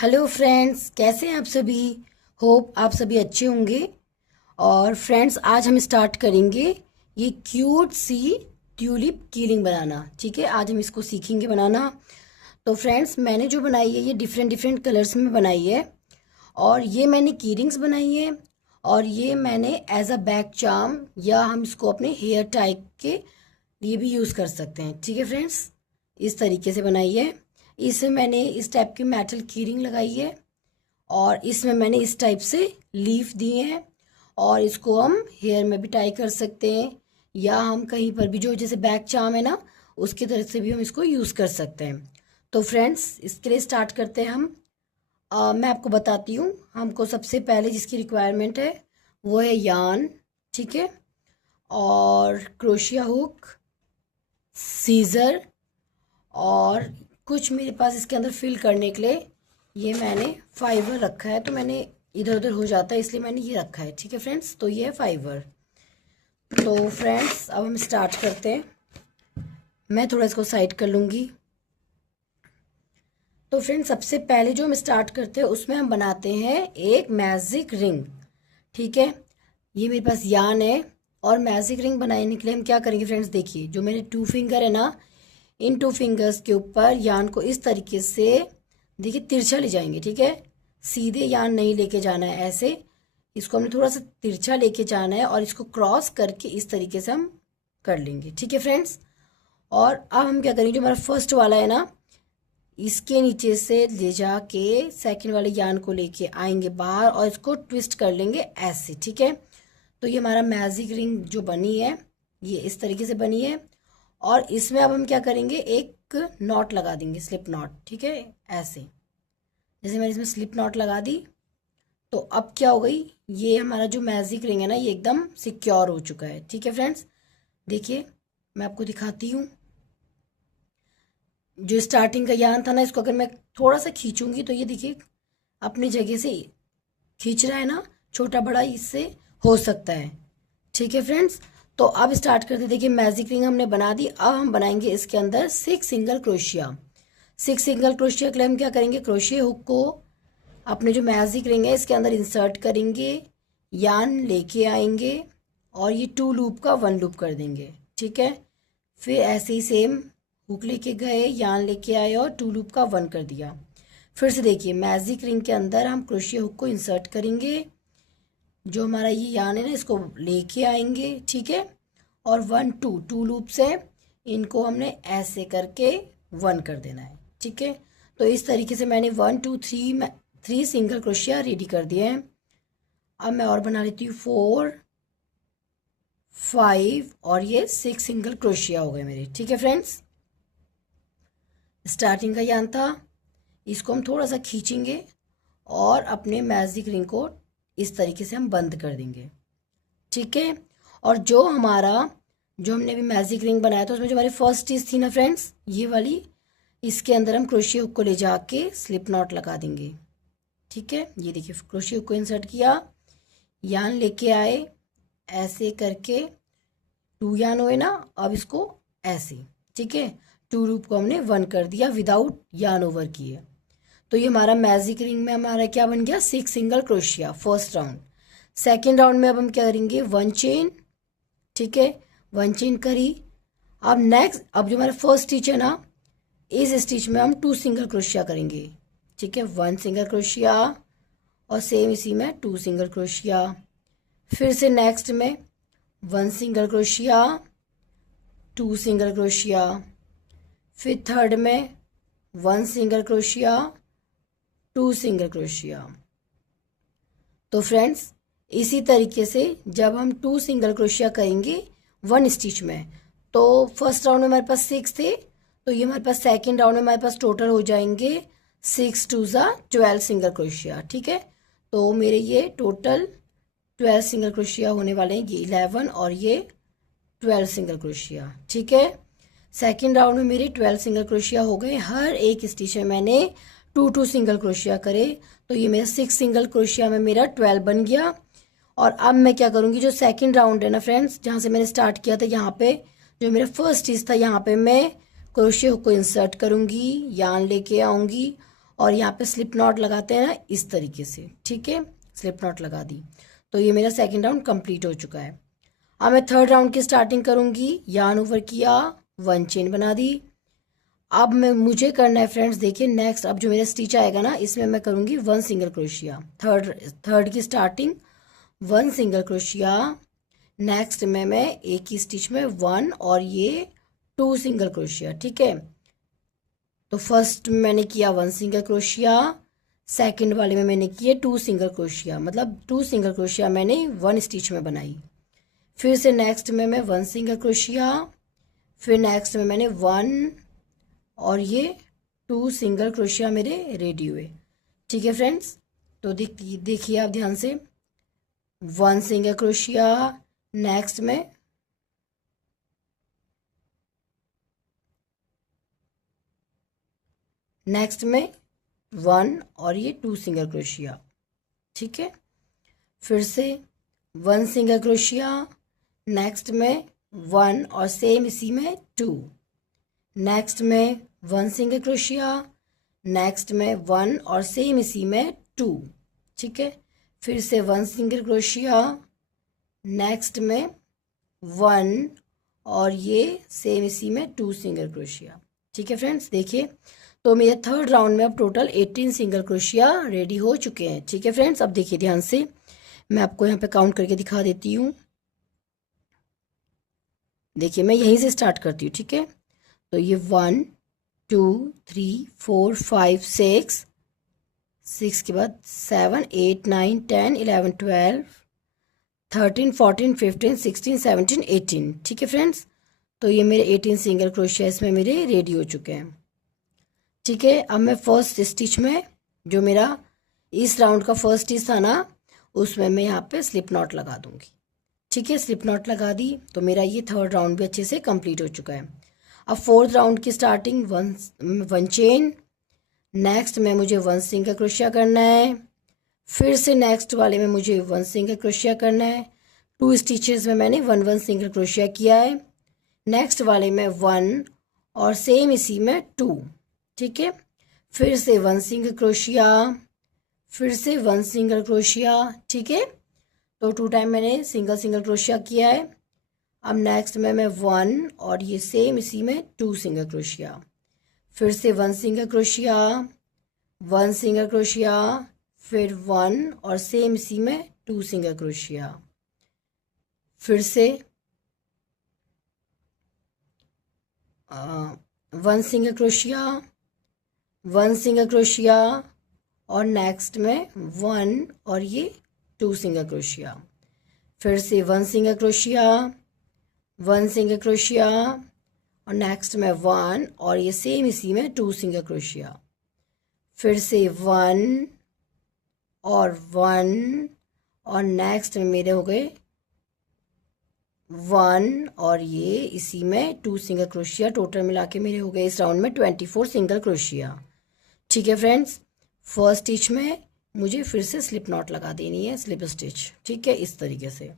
Hello friends, कैसे हैं आप सभी। होप आप सभी अच्छे होंगे। और फ्रेंड्स, आज हम स्टार्ट करेंगे ये क्यूट सी ट्यूलिप कीलिंग बनाना। ठीक है, आज हम इसको सीखेंगे बनाना। तो फ्रेंड्स, मैंने जो बनाई है ये डिफरेंट डिफरेंट कलर्स में बनाई है। और ये मैंने कीरिंग्स बनाई है। और ये मैंने एज अ बैक चार्म या हम इसको अपने हेयर टाई के लिए भी यूज़ कर सकते हैं। ठीक है फ्रेंड्स, इस तरीके से बनाई है। इसमें मैंने इस टाइप की मेटल कीरिंग लगाई है। और इसमें मैंने इस टाइप से लीफ दिए हैं। और इसको हम हेयर में भी टाई कर सकते हैं, या हम कहीं पर भी, जो जैसे बैक चार्म है ना, उसकी तरह से भी हम इसको यूज़ कर सकते हैं। तो फ्रेंड्स, इसके लिए स्टार्ट करते हैं हम। मैं आपको बताती हूँ। हमको सबसे पहले जिसकी रिक्वायरमेंट है वो है यार्न। ठीक है, और क्रोशिया हुक, सीज़र, और कुछ मेरे पास इसके अंदर फिल करने के लिए ये मैंने फाइबर रखा है। तो मैंने इधर उधर हो जाता है इसलिए मैंने ये रखा है। ठीक है फ्रेंड्स, तो ये है फाइबर। तो फ्रेंड्स, अब हम स्टार्ट करते हैं। मैं थोड़ा इसको साइड कर लूँगी। तो फ्रेंड्स, सबसे पहले जो हम स्टार्ट करते हैं उसमें हम बनाते हैं एक मैजिक रिंग। ठीक है, ये मेरे पास यार्न है। और मैजिक रिंग बनाने के लिए हम क्या करेंगे फ्रेंड्स, देखिए जो मेरे 2 फिंगर है ना, इन 2 फिंगर्स के ऊपर यार्न को इस तरीके से, देखिए, तिरछा ले जाएंगे। ठीक है, सीधे यार्न नहीं लेके जाना है, ऐसे इसको हमने थोड़ा सा तिरछा लेके जाना है और इसको क्रॉस करके इस तरीके से हम कर लेंगे। ठीक है फ्रेंड्स, और अब हम क्या करेंगे, जो हमारा फर्स्ट वाला है ना, इसके नीचे से ले जाके सेकंड वाले यार्न को लेके आएंगे बाहर और इसको ट्विस्ट कर लेंगे ऐसे। ठीक है, तो ये हमारा मैजिक रिंग जो बनी है ये इस तरीके से बनी है। और इसमें अब हम क्या करेंगे, एक नॉट लगा देंगे, स्लिप नॉट। ठीक है, ऐसे जैसे मैंने इसमें स्लिप नॉट लगा दी, तो अब क्या हो गई, ये हमारा जो मैजिक रिंग है ना, ये एकदम सिक्योर हो चुका है। ठीक है फ्रेंड्स, देखिए मैं आपको दिखाती हूँ। जो स्टार्टिंग का यार्न था ना, इसको अगर मैं थोड़ा सा खींचूंगी तो ये देखिए अपनी जगह से खींच रहा है ना, छोटा बड़ा इससे हो सकता है। ठीक है फ्रेंड्स, तो अब स्टार्ट करते। देखिए मैजिक रिंग हमने बना दी। अब हम बनाएंगे इसके अंदर 6 सिंगल क्रोशिया। 6 सिंगल क्रोशिया के लिए हम क्या करेंगे, क्रोशिया हुक को अपने जो मैजिक रिंग है इसके अंदर इंसर्ट करेंगे, यार्न लेके आएंगे और ये 2 लूप का 1 लूप कर देंगे। ठीक है, फिर ऐसे ही सेम हुक लेके गए, यार्न लेके आए और 2 लूप का 1 कर दिया। फिर से देखिए मैजिक रिंग के अंदर हम क्रोशिया हुक को इंसर्ट करेंगे, जो हमारा ये यार्न है ना इसको लेके आएंगे। ठीक है, और 1 2 2 लूप से इनको हमने ऐसे करके 1 कर देना है। ठीक है, तो इस तरीके से मैंने 1 2 3 सिंगल क्रोशिया रेडी कर दिए हैं। अब मैं और बना लेती हूँ 4 5 और ये 6 सिंगल क्रोशिया हो गए मेरे। ठीक है फ्रेंड्स, स्टार्टिंग का यार्न था, इसको हम थोड़ा सा खींचेंगे और अपने मैजिक रिंग को इस तरीके से हम बंद कर देंगे। ठीक है, और जो हमने अभी मैजिक रिंग बनाया था उसमें जो हमारी फर्स्ट चीज़ थी ना फ्रेंड्स, ये वाली, इसके अंदर हम क्रोशिया हुक को ले जाके स्लिप नॉट लगा देंगे। ठीक है, ये देखिए क्रोशिया हुक को इंसर्ट किया, यार्न लेके आए, ऐसे करके 2 यार्न हुए ना, अब इसको ऐसे। ठीक है, 2 लूप को हमने 1 कर दिया विदाउट यार्न ओवर किए। तो ये हमारा मैजिक रिंग में हमारा क्या बन गया, 6 single crochet first round. Second round में अब हम क्या करेंगे, 1 चेन। ठीक है, 1 चेन करी। अब नेक्स्ट, अब जो हमारा फर्स्ट स्टिच है ना, इस स्टिच में हम 2 सिंगल क्रोशिया करेंगे। ठीक है, 1 सिंगल क्रोशिया और सेम इसी में 2 सिंगल क्रोशिया। फिर से नेक्स्ट में 1 सिंगल क्रोशिया, 2 सिंगल क्रोशिया। फिर थर्ड में 1 सिंगल क्रोशिया, 2 सिंगल क्रोशिया। तो फ्रेंड्स, इसी तरीके से जब हम 2 सिंगल क्रोशिया करेंगे 1 स्टिच में, तो फर्स्ट राउंड में हमारे पास 6 थे, तो ये हमारे पास सेकेंड राउंड में हमारे पास टोटल हो जाएंगे 6 2 12 सिंगल क्रोशिया। ठीक है, तो मेरे ये टोटल 12 सिंगल क्रोशिया होने वाले हैं, ये 11 और ये 12 सिंगल क्रोशिया। ठीक है, सेकेंड राउंड में मेरे 12 सिंगल क्रोशिया हो गए। हर एक स्टिच में मैंने 2 सिंगल क्रोशिया करे, तो ये मेरा 6 सिंगल क्रोशिया में मेरा 12 बन गया। और अब मैं क्या करूँगी, जो सेकंड राउंड है ना फ्रेंड्स, जहाँ से मैंने स्टार्ट किया था, यहाँ पे जो मेरा फर्स्ट स्टिच था, यहाँ पे मैं क्रोशिया हुक को इंसर्ट करूँगी, यार्न लेके आऊँगी और यहाँ पे स्लिप नॉट लगाते हैं ना इस तरीके से, ठीक है, स्लिप नॉट लगा दी। तो ये मेरा सेकंड राउंड कंप्लीट हो चुका है। अब मैं थर्ड राउंड की स्टार्टिंग करूँगी। यार्न ओवर किया, 1 चेन बना दी। अब मैं मुझे करना है फ्रेंड्स, देखिए नेक्स्ट अब जो मेरा स्टिच आएगा ना इसमें मैं करूँगी 1 सिंगल क्रोशिया। थर्ड की स्टार्टिंग 1 सिंगल क्रोशिया। नेक्स्ट में मैं एक ही स्टिच में 1 और ये 2 सिंगल क्रोशिया, ठीक है। तो फर्स्ट में मैंने किया 1 सिंगल क्रोशिया, सेकंड वाले में मैंने किए 2 सिंगल क्रोशिया, मतलब 2 सिंगल क्रोशिया मैंने 1 स्टिच में बनाई। फिर से नेक्स्ट में मैं 1 सिंगल क्रोशिया, फिर नेक्स्ट में मैंने 1 और ये 2 सिंगल क्रोशिया मेरे रेडी हुए, ठीक है फ्रेंड्स। तो देखिए आप ध्यान से, 1 सिंगल क्रोशिया, नेक्स्ट में नेक्स्ट में 1 और ये 2 सिंगल क्रोशिया, ठीक है। फिर से 1 सिंगल क्रोशिया, नेक्स्ट में 1 और सेम इसी में 2, नेक्स्ट में 1 सिंगल क्रोशिया, नेक्स्ट में 1 और सेम इसी में 2, ठीक है। फिर से 1 सिंगल क्रोशिया, नेक्स्ट में 1 और ये सेम इसी में 2 सिंगल क्रोशिया, ठीक है फ्रेंड्स। देखिए तो मेरे थर्ड राउंड में अब टोटल 18 सिंगल क्रोशिया रेडी हो चुके हैं, ठीक है फ्रेंड्स। अब देखिए ध्यान से, मैं आपको यहाँ पे काउंट करके दिखा देती हूँ। देखिए मैं यहीं से स्टार्ट करती हूँ, ठीक है। तो ये 1 2 3 4 5 6 के बाद 7 8 9 10 11 12 13 14 15 16 17 18, ठीक है फ्रेंड्स। तो ये मेरे 18 सिंगल क्रोशिया इसमें मेरे रेडी हो चुके हैं, ठीक है। अब मैं फर्स्ट स्टिच में जो मेरा इस राउंड का फर्स्ट स्टिच था ना उसमें मैं यहाँ पे स्लिप नॉट लगा दूंगी, ठीक है। स्लिप नॉट लगा दी तो मेरा ये थर्ड राउंड भी अच्छे से कंप्लीट हो चुका है। अब फोर्थ राउंड की स्टार्टिंग 1 चेन, नेक्स्ट में मुझे 1 सिंगल क्रोशिया करना है, फिर से नेक्स्ट वाले में मुझे 1 सिंगल क्रोशिया करना है। 2 स्टिचेस में मैंने 1 सिंगल क्रोशिया किया है, नेक्स्ट वाले में 1 और सेम इसी में 2, ठीक है। फिर से 1 सिंगल क्रोशिया, फिर से 1 सिंगल क्रोशिया, ठीक है। तो 2 टाइम मैंने सिंगल क्रोशिया किया है। अब नेक्स्ट में मैं 1 और ये सेम इसी में 2 सिंगल क्रोशिया, फिर से 1 सिंगल क्रोशिया, 1 सिंगल क्रोशिया, फिर 1 और सेम इसी में 2 सिंगल क्रोशिया, फिर से 1 सिंगल क्रोशिया, 1 सिंगल क्रोशिया और नेक्स्ट में 1 और ये 2 सिंगल क्रोशिया, फिर से 1 सिंगल क्रोशिया, 1 सिंगल क्रोशिया और नेक्स्ट में 1 और ये सेम इसी में 2 सिंगल क्रोशिया, फिर से 1 और 1 और नेक्स्ट में मेरे हो गए 1 और ये इसी में 2 सिंगल क्रोशिया। टोटल मिला के मेरे हो गए इस राउंड में 24 सिंगल क्रोशिया, ठीक है फ्रेंड्स। फर्स्ट स्टिच में मुझे फिर से स्लिप नॉट लगा देनी है, स्लिप स्टिच, ठीक है, इस तरीके से।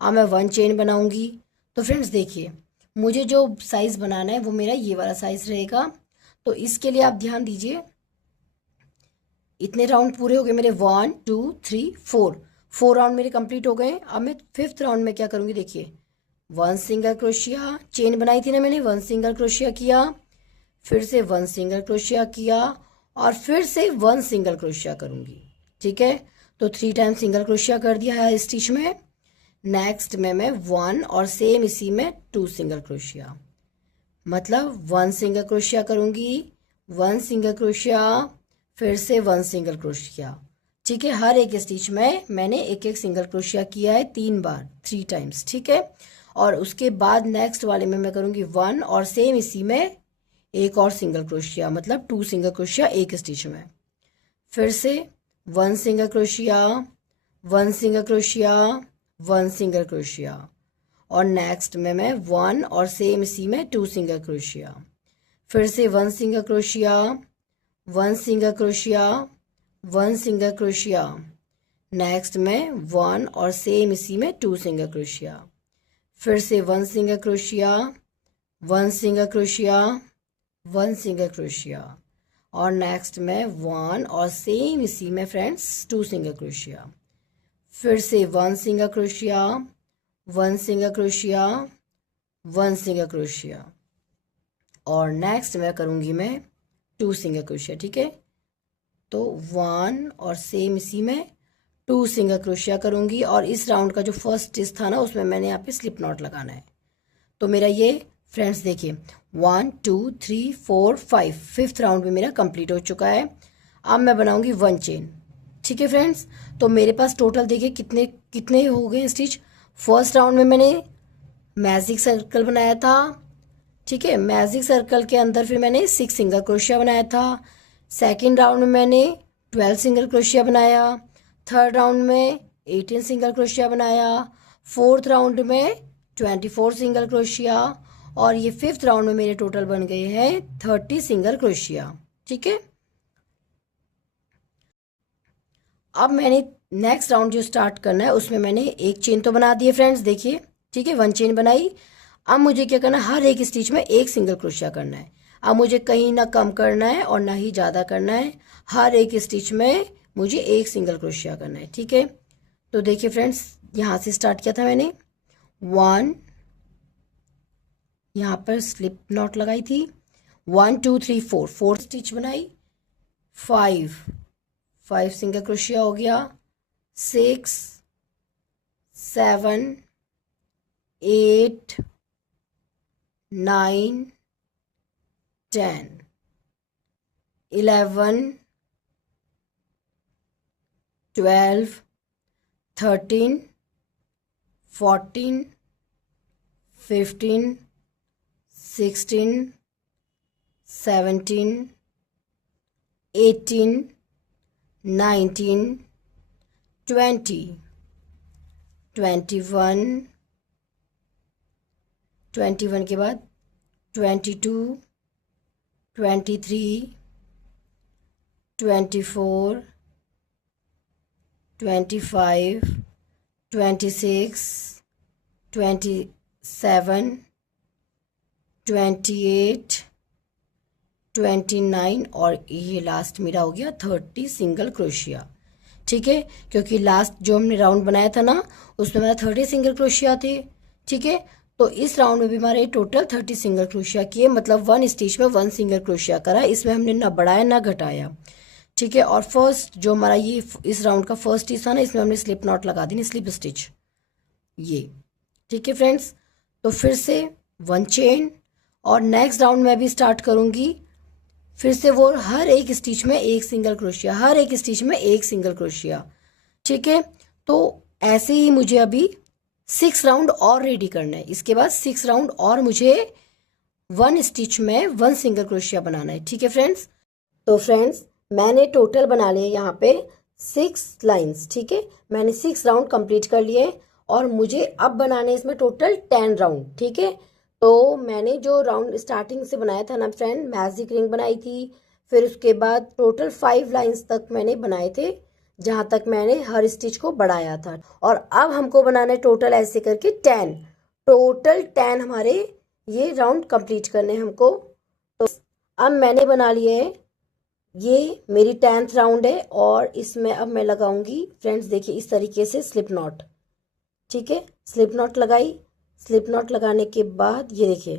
अब मैं 1 चेन बनाऊंगी। तो फ्रेंड्स देखिए मुझे जो साइज़ बनाना है वो मेरा ये वाला साइज़ रहेगा। तो इसके लिए आप ध्यान दीजिए, इतने राउंड पूरे हो गए मेरे, 1 2 3 4 राउंड मेरे कंप्लीट हो गए। अब मैं फिफ्थ राउंड में क्या करूँगी, देखिए 1 सिंगल क्रोशिया, चेन बनाई थी ना मैंने, 1 सिंगल क्रोशिया किया, फिर से 1 सिंगल क्रोशिया किया और फिर से 1 सिंगल क्रोशिया करूँगी, ठीक है। तो 3 टाइम सिंगल क्रोशिया कर दिया है स्टिच में। नेक्स्ट में मैं 1 और सेम इसी में 2 सिंगल क्रोशिया, मतलब 1 सिंगल क्रोशिया करूँगी, 1 सिंगल क्रोशिया, फिर से 1 सिंगल क्रोशिया, ठीक है। हर एक स्टिच में मैंने एक एक सिंगल क्रोशिया किया है 3 बार, 3 टाइम्स, ठीक है। और उसके बाद नेक्स्ट वाले में मैं करूँगी 1 और सेम इसी में एक और सिंगल क्रोशिया, मतलब 2 सिंगल क्रोशिया एक स्टिच में, फिर से 1 single crochet, 1 single crochet, 1 single crochet और नेक्स्ट में मैं 1 और सेम इसी में 2 सिंगल क्रोशिया, फिर से 1 single crochet, 1 single crochet, 1 single crochet, next में 1 और सेम इसी में 2 सिंगल क्रोशिया, फिर से 1 single crochet, 1 single crochet, 1 single crochet और नेक्स्ट में 1 और सेम इसी में फ्रेंड्स 2 सिंगल क्रोशिया, फिर से 1 single crochet, 1 single crochet, 1 single crochet, और नेक्स्ट में करूँगी मैं 2 सिंगल क्रोशिया। ठीक है, तो 1 और सेम इसी में 2 सिंगल क्रोशिया करूँगी, और इस राउंड का जो फर्स्ट स्टिच था ना उसमें मैंने यहाँ पे स्लिप नॉट लगाना है। तो मेरा ये फ्रेंड्स देखिए 1 2 3 4 5 फिफ्थ राउंड भी मेरा कंप्लीट हो चुका है। अब मैं बनाऊंगी 1 चेन। ठीक है फ्रेंड्स, तो मेरे पास टोटल देखिए कितने कितने हो गए स्टिच। फर्स्ट राउंड में मैंने मैजिक सर्कल बनाया था। ठीक है, मैजिक सर्कल के अंदर फिर मैंने 6 सिंगल क्रोशिया बनाया था। सेकेंड राउंड में मैंने 12 सिंगल क्रोशिया बनाया। थर्ड राउंड में 18 सिंगल क्रोशिया बनाया। फोर्थ राउंड में 24 सिंगल क्रोशिया, और ये फिफ्थ राउंड में मेरे टोटल बन गए हैं 30 सिंगल क्रोशिया। ठीक है, अब मैंने नेक्स्ट राउंड जो स्टार्ट करना है उसमें मैंने एक चेन तो बना दी है फ्रेंड्स, देखिए। ठीक है, 1 चेन बनाई। अब मुझे क्या करना है, हर एक स्टिच में एक सिंगल क्रोशिया करना है। अब मुझे कहीं ना कम करना है और ना ही ज़्यादा करना है, हर एक स्टिच में मुझे एक सिंगल क्रोशिया करना है। ठीक है, तो देखिए फ्रेंड्स, यहाँ से स्टार्ट किया था मैंने 1, यहाँ पर स्लिप नॉट लगाई थी, 1 2 3 4 4 स्टिच बनाई, 5 सिंगल क्रोशिया हो गया, 6 7 8 9 10 11 12 13 14 15 16 17 18 19 20 21 के बाद 22 23 24 25 26 27 28 29 और ये लास्ट मेरा हो गया 30 सिंगल क्रोशिया। ठीक है, क्योंकि लास्ट जो हमने राउंड बनाया था ना उसमें मेरा 30 सिंगल क्रोशिया थे। ठीक है, तो इस राउंड में भी हमारे टोटल 30 सिंगल क्रोशिया किए, मतलब 1 स्टिच में 1 सिंगल क्रोशिया करा। इसमें हमने ना बढ़ाया ना घटाया। ठीक है, और फर्स्ट जो हमारा ये इस राउंड का फर्स्ट स्टिच था ना, इसमें हमने स्लिप नॉट लगा दी, स्लिप स्टिच ये। ठीक है फ्रेंड्स, तो फिर से 1 चेन, और नेक्स्ट राउंड में भी स्टार्ट करूंगी फिर से वो हर एक स्टिच में एक सिंगल क्रोशिया, हर एक स्टिच में एक सिंगल क्रोशिया। ठीक है, तो ऐसे ही मुझे अभी 6 राउंड और रेडी करना है। इसके बाद 6 राउंड और मुझे 1 स्टिच में 1 सिंगल क्रोशिया बनाना है। ठीक है फ्रेंड्स, तो फ्रेंड्स मैंने टोटल बना लिए यहाँ पे 6 लाइंस। ठीक है, मैंने 6 राउंड कंप्लीट कर लिए, और मुझे अब बनाने इसमें टोटल 10 राउंड। ठीक है, तो मैंने जो राउंड स्टार्टिंग से बनाया था ना फ्रेंड, मैजिक रिंग बनाई थी, फिर उसके बाद टोटल 5 लाइंस तक मैंने बनाए थे, जहाँ तक मैंने हर स्टिच को बढ़ाया था। और अब हमको बनाना है टोटल ऐसे करके 10, टोटल 10 हमारे ये राउंड कंप्लीट करने हमको। तो अब मैंने बना लिए, ये मेरी 10th राउंड है, और इसमें अब मैं लगाऊंगी फ्रेंड्स देखिए इस तरीके से स्लिप नॉट। ठीक है, स्लिप नॉट लगाई, स्लिप नॉट लगाने के बाद ये देखिए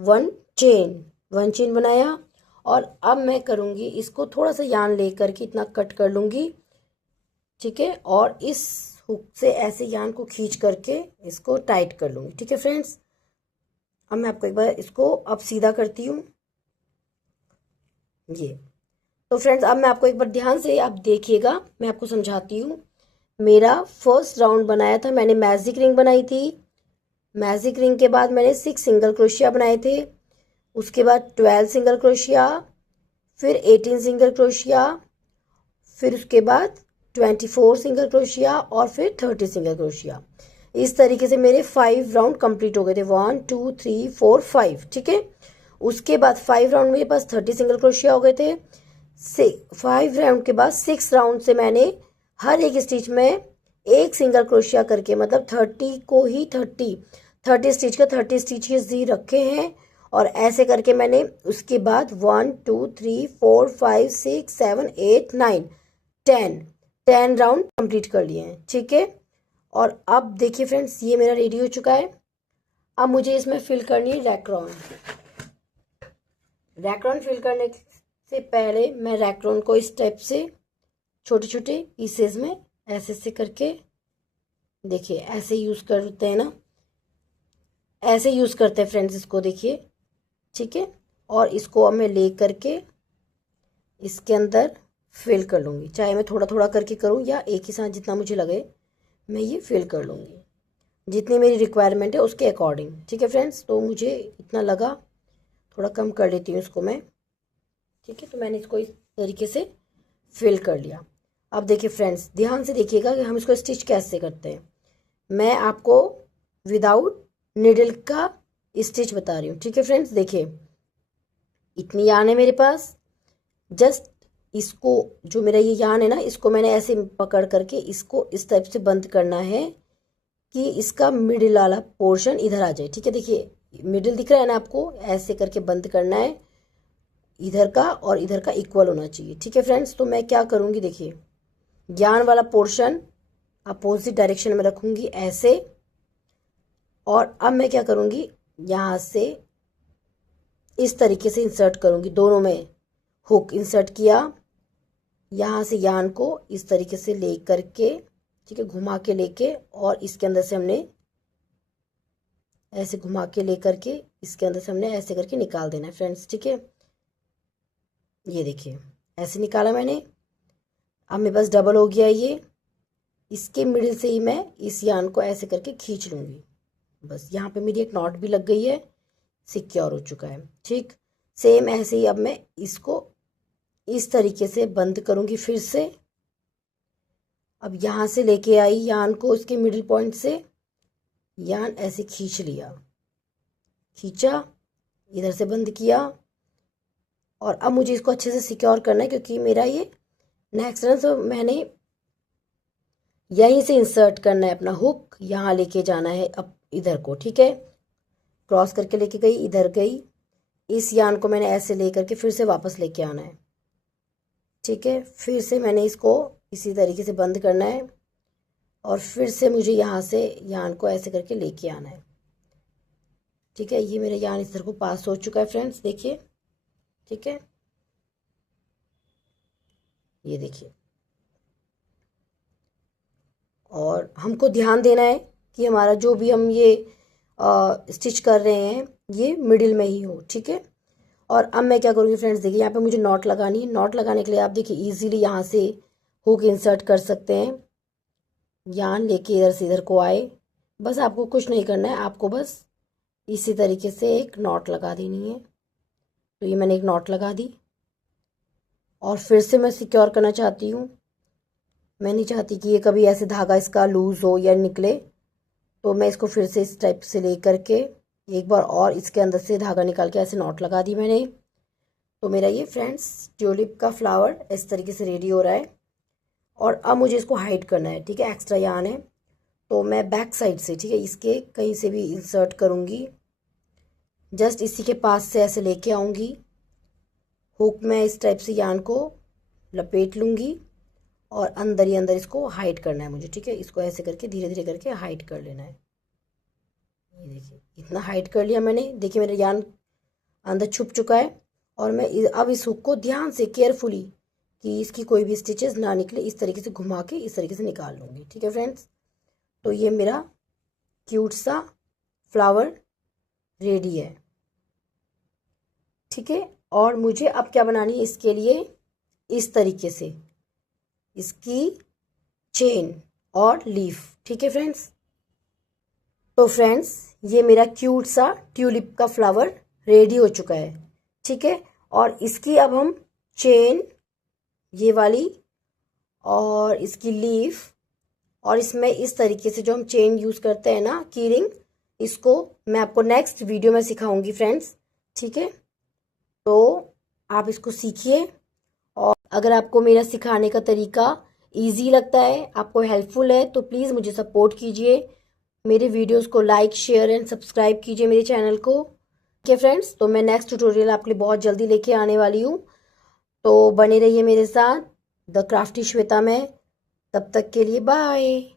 1 चेन बनाया, और अब मैं करूँगी इसको थोड़ा सा यान लेकर के इतना कट कर लूँगी। ठीक है, और इस हुक से ऐसे यान को खींच करके इसको टाइट कर लूँगी। ठीक है फ्रेंड्स, अब मैं आपको एक बार इसको अब सीधा करती हूँ ये। तो फ्रेंड्स अब मैं आपको एक बार ध्यान से आप देखिएगा, मैं आपको समझाती हूँ। मेरा फर्स्ट राउंड बनाया था, मैंने मैजिक रिंग बनाई थी। मैजिक रिंग के बाद मैंने 6 सिंगल क्रोशिया बनाए थे, उसके बाद 12 सिंगल क्रोशिया, फिर 18 सिंगल क्रोशिया, फिर उसके बाद 24 सिंगल क्रोशिया, और फिर 30 सिंगल क्रोशिया। इस तरीके से मेरे 5 राउंड कंप्लीट हो गए थे, 1 2 3 4 5। ठीक है, उसके बाद 5 राउंड मेरे पास 30 सिंगल क्रोशिया हो गए थे। 5 राउंड के बाद 6 राउंड से मैंने हर एक स्टिच में एक सिंगल क्रोशिया करके, मतलब 30 को ही 30 स्टिच का 30 स्टिचेस ही रखे हैं, और ऐसे करके मैंने उसके बाद 1 2 3 4 5 6 7 8 9 10 राउंड कंप्लीट कर लिए हैं। ठीक है, और अब देखिए फ्रेंड्स, ये मेरा रेडी हो चुका है। अब मुझे इसमें फिल करनी है रैक्रॉन। रैक्रॉन फिल करने से पहले मैं रैक्रॉन को इस टाइप से छोटे छोटे पीसेस में ऐसे से करके, देखिए ऐसे यूज़ करते हैं ना, ऐसे यूज़ करते हैं फ्रेंड्स इसको, देखिए। ठीक है, और इसको अब मैं ले करके इसके अंदर फिल कर लूँगी, चाहे मैं थोड़ा थोड़ा करके करूँ या एक ही साथ, जितना मुझे लगे मैं ये फिल कर लूँगी, जितनी मेरी रिक्वायरमेंट है उसके अकॉर्डिंग। ठीक है फ्रेंड्स, तो मुझे इतना लगा, थोड़ा कम कर लेती हूँ इसको मैं। ठीक है, तो मैंने इसको इस तरीके से फिल कर लिया। अब देखिए फ्रेंड्स, ध्यान से देखिएगा कि हम इसको स्टिच कैसे करते हैं। मैं आपको विदाउट निडल का स्टिच बता रही हूँ। ठीक है फ्रेंड्स, देखिए इतनी यान है मेरे पास। जस्ट इसको, जो मेरा ये यान है ना, इसको मैंने ऐसे पकड़ करके इसको इस टाइप से बंद करना है कि इसका मिडिल वाला पोर्शन इधर आ जाए। ठीक है, देखिए मिडिल दिख रहा है ना आपको, ऐसे करके बंद करना है, इधर का और इधर का इक्वल होना चाहिए। ठीक है फ्रेंड्स, तो मैं क्या करूँगी, देखिए यान वाला पोर्शन अपोजिट डायरेक्शन में रखूँगी ऐसे, और अब मैं क्या करूँगी, यहाँ से इस तरीके से इंसर्ट करूँगी, दोनों में हुक इंसर्ट किया, यहाँ से यान को इस तरीके से ले करके, ठीक है, घुमा के लेके, और इसके अंदर से हमने ऐसे घुमा के ले करके इसके अंदर से हमने ऐसे करके निकाल देना है फ्रेंड्स। ठीक है, ये देखिए ऐसे निकाला मैंने। अब मेरे पास डबल हो गया ये, इसके मिडिल से ही मैं इस यान को ऐसे करके खींच लूँगी। बस यहाँ पे मेरी एक नॉट भी लग गई है, सिक्योर हो चुका है। ठीक, सेम ऐसे ही अब मैं इसको इस तरीके से बंद करूँगी फिर से। अब यहाँ से लेके आई यान को इसके मिडिल पॉइंट से, यान ऐसे खींच लिया, खींचा, इधर से बंद किया, और अब मुझे इसको अच्छे से सिक्योर करना है, क्योंकि मेरा ये नेक्स्ट रन, तो मैंने यहीं से इंसर्ट करना है अपना हुक, यहाँ लेके जाना है अब इधर को। ठीक है, क्रॉस करके लेके गई, इधर गई, इस यान को मैंने ऐसे ले करके फिर से वापस लेके आना है। ठीक है, फिर से मैंने इसको इसी तरीके से बंद करना है, और फिर से मुझे यहाँ से यान को ऐसे करके लेके आना है। ठीक है, ये मेरा यान इस तरह को पास हो चुका है फ्रेंड्स, देखिए। ठीक है, ये देखिए, और हमको ध्यान देना है कि हमारा जो भी हम ये स्टिच कर रहे हैं ये मिडिल में ही हो। ठीक है, और अब मैं क्या करूँगी फ्रेंड्स, देखिए यहाँ पे मुझे नॉट लगानी है। नॉट लगाने के लिए आप देखिए इजीली यहाँ से हुक इंसर्ट कर सकते हैं, यान लेके इधर से इधर को आए, बस आपको कुछ नहीं करना है, आपको बस इसी तरीके से एक नॉट लगा देनी है। तो ये मैंने एक नॉट लगा दी, और फिर से मैं सिक्योर करना चाहती हूँ। मैं नहीं चाहती कि ये कभी ऐसे धागा इसका लूज़ हो या निकले, तो मैं इसको फिर से इस टाइप से ले करके एक बार और इसके अंदर से धागा निकाल के ऐसे नॉट लगा दी मैंने। तो मेरा ये फ्रेंड्स ट्यूलिप का फ्लावर इस तरीके से रेडी हो रहा है, और अब मुझे इसको हाइड करना है। ठीक है, एक्स्ट्रा यान है, तो मैं बैक साइड से, ठीक है, इसके कहीं से भी इंसर्ट करूँगी, जस्ट इसी के पास से ऐसे लेके आऊँगी हुक में, इस टाइप से यान को लपेट लूँगी, और अंदर ही अंदर इसको हाइड करना है मुझे। ठीक है, इसको ऐसे करके धीरे धीरे करके हाइड कर लेना है। ये देखिए इतना हाइड कर लिया मैंने, देखिए मेरा यान अंदर छुप चुका है, और मैं अब इस हुक को ध्यान से केयरफुली, कि इसकी कोई भी स्टिचेस ना निकले, इस तरीके से घुमा के इस तरीके से निकाल लूँगी। ठीक है फ्रेंड्स, तो ये मेरा क्यूट सा फ्लावर रेडी है। ठीक है, और मुझे अब क्या बनानी है इसके लिए, इस तरीके से इसकी चेन और लीफ। ठीक है फ्रेंड्स, तो फ्रेंड्स ये मेरा क्यूट सा ट्यूलिप का फ्लावर रेडी हो चुका है। ठीक है, और इसकी अब हम चेन, ये वाली, और इसकी लीफ, और इसमें इस तरीके से जो हम चेन यूज़ करते हैं ना, की रिंग, इसको मैं आपको नेक्स्ट वीडियो में सिखाऊंगी फ्रेंड्स। ठीक है, तो आप इसको सीखिए, और अगर आपको मेरा सिखाने का तरीका इजी लगता है, आपको हेल्पफुल है, तो प्लीज़ मुझे सपोर्ट कीजिए, मेरे वीडियोस को लाइक शेयर एंड सब्सक्राइब कीजिए मेरे चैनल को। है फ्रेंड्स, तो मैं नेक्स्ट ट्यूटोरियल आपके लिए बहुत जल्दी लेके आने वाली हूँ, तो बने रहिए मेरे साथ द क्राफ्टी श्वेता में। तब तक के लिए बाय।